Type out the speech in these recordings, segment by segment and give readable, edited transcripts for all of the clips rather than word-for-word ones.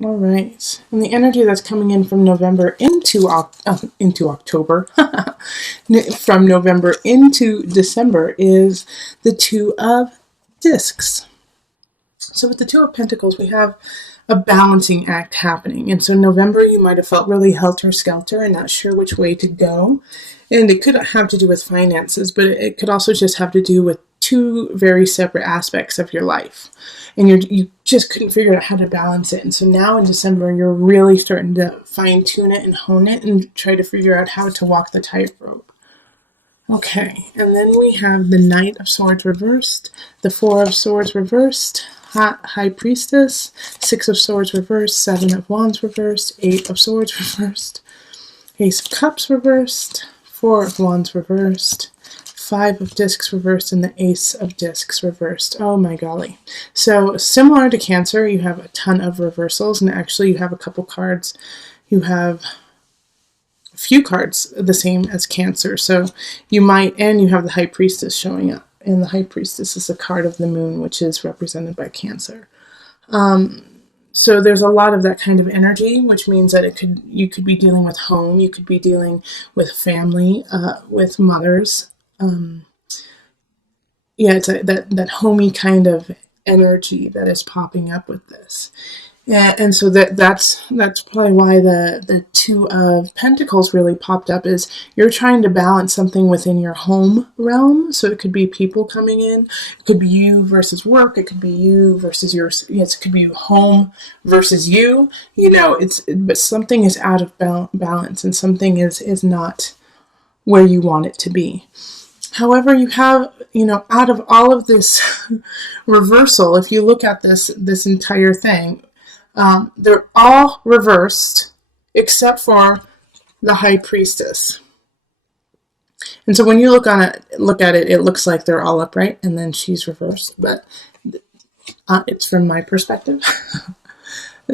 All right. And the energy that's coming in from November into October, from November into December, is the Two of Discs. So with the Two of Pentacles, we have a balancing act happening. And so November, you might have felt really helter-skelter and not sure which way to go. And it could have to do with finances, but it could also just have to do with two very separate aspects of your life. And you just couldn't figure out how to balance it. And so now in December, you're really starting to fine-tune it and hone it and try to figure out how to walk the tightrope. Okay, and then we have the Knight of Swords reversed, the Four of Swords reversed, High Priestess, Six of Swords reversed, Seven of Wands reversed, Eight of Swords reversed, Ace of Cups reversed, Four of Wands reversed, Five of Discs reversed, and the Ace of Discs reversed. Oh my golly. So similar to Cancer, you have a ton of reversals, and actually you have a couple cards. You have a few cards the same as Cancer. So you might, and you have the High Priestess showing up. And the High Priestess is a card of the moon, which is represented by Cancer. So there's a lot of that kind of energy, which means that you could be dealing with home, you could be dealing with family, with mothers. It's that homey kind of energy that is popping up with this. Yeah, and so that's probably why the Two of Pentacles really popped up, is you're trying to balance something within your home realm. So it could be people coming in, it could be you versus work, it could be you versus it could be home versus you. But something is out of balance, and something is not where you want it to be. However, you have, out of all of this reversal, if you look at this entire thing, they're all reversed except for the High Priestess. And so when you look at it, it looks like they're all upright and then she's reversed, but it's from my perspective.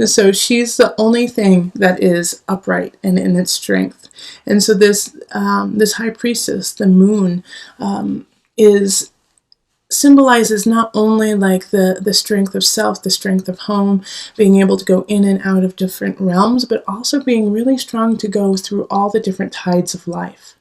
So she's the only thing that is upright and in its strength. And so this High Priestess, the moon, symbolizes not only like the strength of self, the strength of home, being able to go in and out of different realms, but also being really strong to go through all the different tides of life.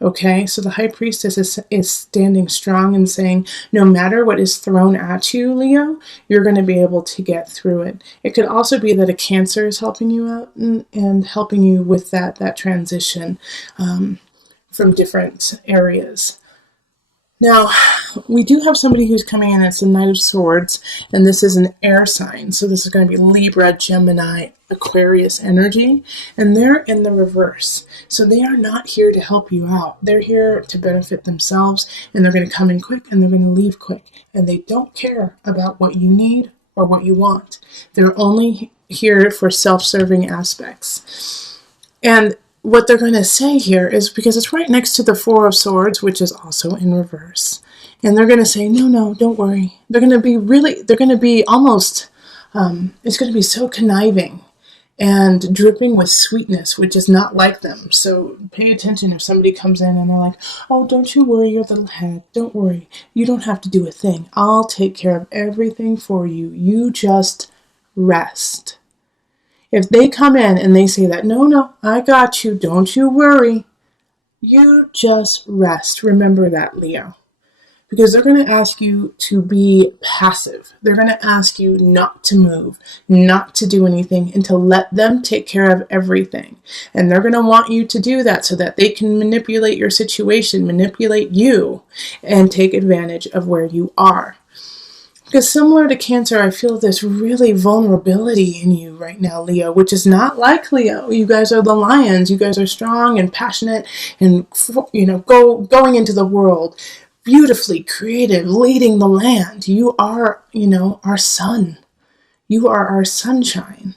Okay, so the High Priestess is standing strong and saying, no matter what is thrown at you, Leo, you're going to be able to get through it. It could also be that a Cancer is helping you out and helping you with that transition from different areas. Now, we do have somebody who's coming in. It's the Knight of Swords, and this is an air sign. So this is going to be Libra, Gemini, Aquarius energy, and they're in the reverse. So they are not here to help you out. They're here to benefit themselves, and they're going to come in quick, and they're going to leave quick. And they don't care about what you need or what you want. They're only here for self-serving aspects. And what they're going to say here is, because it's right next to the Four of Swords, which is also in reverse. And they're going to say, no, don't worry. They're going to be almost, it's going to be so conniving and dripping with sweetness, which is not like them. So pay attention if somebody comes in and they're like, oh, don't you worry your little head. Don't worry. You don't have to do a thing. I'll take care of everything for you. You just rest. If they come in and they say that, no, I got you, don't you worry, you just rest. Remember that, Leo. Because they're going to ask you to be passive. They're going to ask you not to move, not to do anything, and to let them take care of everything. And they're going to want you to do that so that they can manipulate your situation, manipulate you, and take advantage of where you are. Because similar to Cancer, I feel this really vulnerability in you right now, Leo, which is not like Leo. You guys are the lions. You guys are strong and passionate and, going into the world, beautifully creative, leading the land. You are, our sun. You are our sunshine.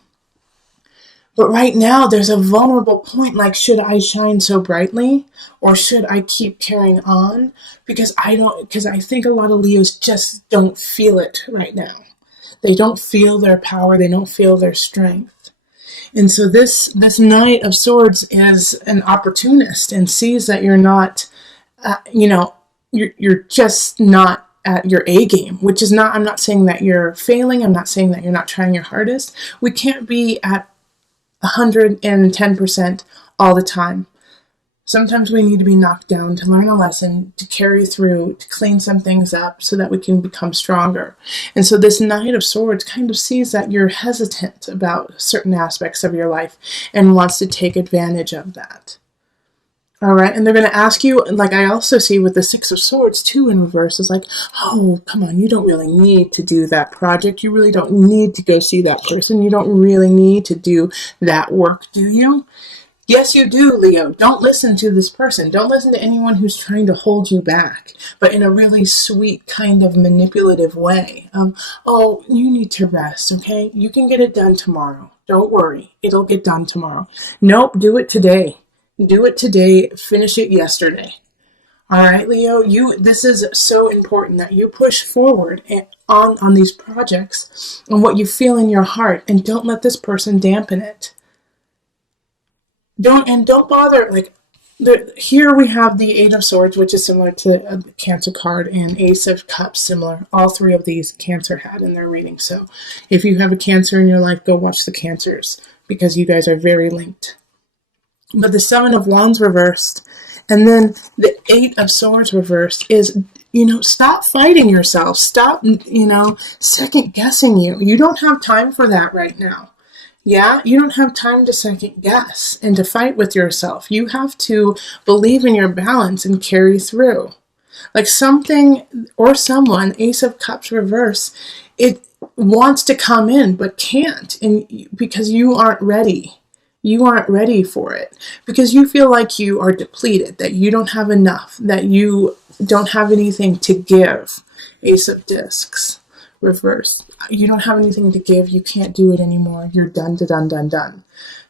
But right now, there's a vulnerable point, like, should I shine so brightly? Or should I keep carrying on? Because I think a lot of Leos just don't feel it right now. They don't feel their power. They don't feel their strength. And so this Knight of Swords is an opportunist and sees that you're not, you're just not at your A game, which is not, I'm not saying that you're failing. I'm not saying that you're not trying your hardest. We can't be at 110% all the time. Sometimes we need to be knocked down to learn a lesson, to carry through, to clean some things up so that we can become stronger. And so this Knight of Swords kind of sees that you're hesitant about certain aspects of your life and wants to take advantage of that. All right, and they're going to ask you, like I also see with the Six of Swords too in reverse, is like, oh, come on, you don't really need to do that project. You really don't need to go see that person. You don't really need to do that work, do you? Yes, you do, Leo. Don't listen to this person. Don't listen to anyone who's trying to hold you back, but in a really sweet kind of manipulative way. Oh, you need to rest, okay? You can get it done tomorrow. Don't worry. It'll get done tomorrow. Nope, do it today. Do it today. Finish it yesterday. All right, Leo, this is so important that you push forward on these projects and what you feel in your heart, and don't let this person dampen it. Don't bother, like, here we have the Eight of Swords, which is similar to a Cancer card, and Ace of Cups, similar. All three of these Cancer had in their reading. So if you have a Cancer in your life, go watch the Cancers, because you guys are very linked. But the Seven of Wands reversed, and then the Eight of Swords reversed is, stop fighting yourself. Stop, second guessing you. You don't have time for that right now. Yeah, you don't have time to second guess and to fight with yourself. You have to believe in your balance and carry through. Like something or someone, Ace of Cups reverse, it wants to come in but can't, and because you aren't ready. You aren't ready for it because you feel like you are depleted, that you don't have enough, that you don't have anything to give. Ace of Discs reverse. You don't have anything to give. You can't do it anymore. You're done.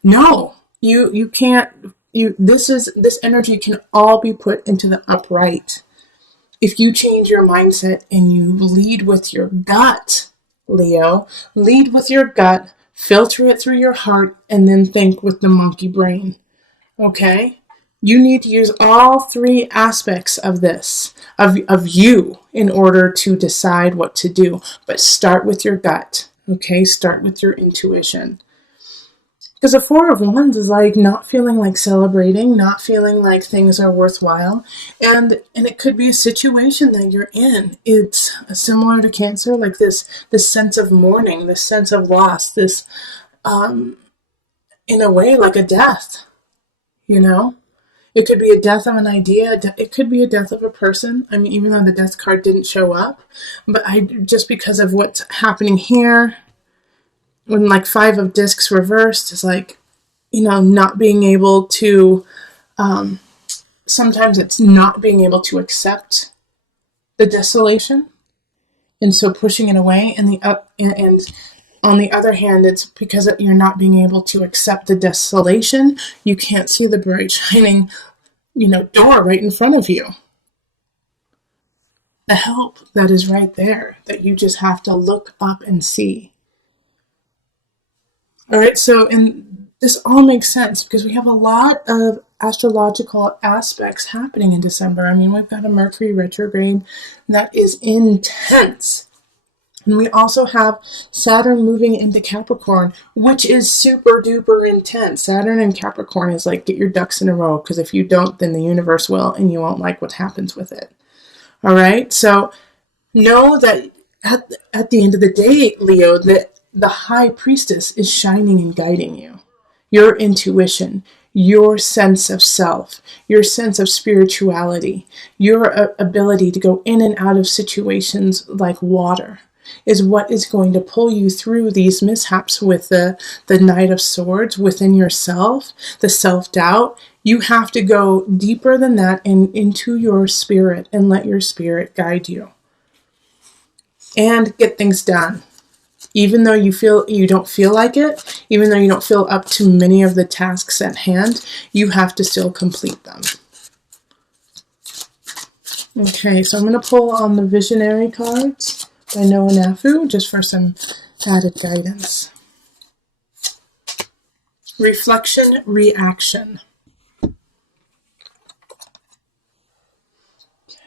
No, you can't. This energy can all be put into the upright. If you change your mindset and you lead with your gut, Leo, lead with your gut, filter it through your heart, and then think with the monkey brain. Okay? You need to use all three aspects of this, of you, in order to decide what to do. But start with your gut, okay? Start with your intuition. Because the Four of Wands is like not feeling like celebrating, not feeling like things are worthwhile. And it could be a situation that you're in. It's similar to Cancer, like this sense of mourning, this sense of loss, this, in a way, like a death, It could be a death of an idea. It could be a death of a person. I mean, even though the death card didn't show up, but just because of what's happening here, when like Five of Discs reversed is like, not being able to, sometimes it's not being able to accept the desolation. And so pushing it away, and on the other hand, it's because you're not being able to accept the desolation. You can't see the bright shining, door right in front of you. The help that is right there, that you just have to look up and see. All right, so, and this all makes sense because we have a lot of astrological aspects happening in December. I mean, we've got a Mercury retrograde that is intense. And we also have Saturn moving into Capricorn, which is super duper intense. Saturn in Capricorn is like, get your ducks in a row, because if you don't, then the universe will, and you won't like what happens with it. All right, so know that at the end of the day, Leo, that the High Priestess is shining and guiding you. Your intuition, your sense of self, your sense of spirituality, your ability to go in and out of situations like water is what is going to pull you through these mishaps with the Knight of Swords within yourself, the self-doubt. You have to go deeper than that and into your spirit and let your spirit guide you. And get things done. Even though you don't feel like it, even though you don't feel up to many of the tasks at hand, you have to still complete them. Okay, so I'm going to pull on the Visionary cards by Noah Nafu, just for some added guidance. Reflection, reaction.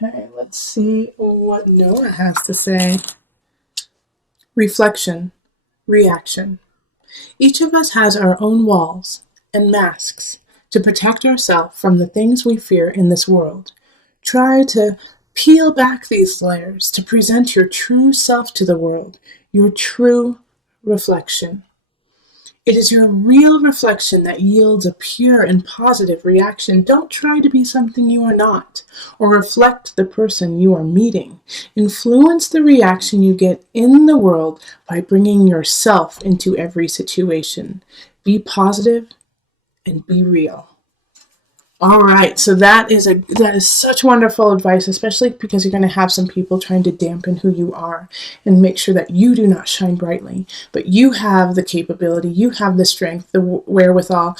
Okay, let's see what Noah has to say. Reflection, reaction. Each of us has our own walls and masks to protect ourselves from the things we fear in this world. Try to peel back these layers to present your true self to the world, your true reflection. It is your real reflection that yields a pure and positive reaction. Don't try to be something you are not, or reflect the person you are meeting. Influence the reaction you get in the world by bringing yourself into every situation. Be positive and be real. All right, so that is such wonderful advice, especially because you're going to have some people trying to dampen who you are and make sure that you do not shine brightly, but you have the capability, you have the strength, the wherewithal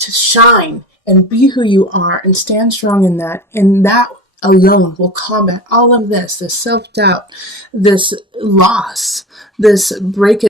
to shine and be who you are and stand strong in that, and that alone will combat all of this self-doubt, this loss, this break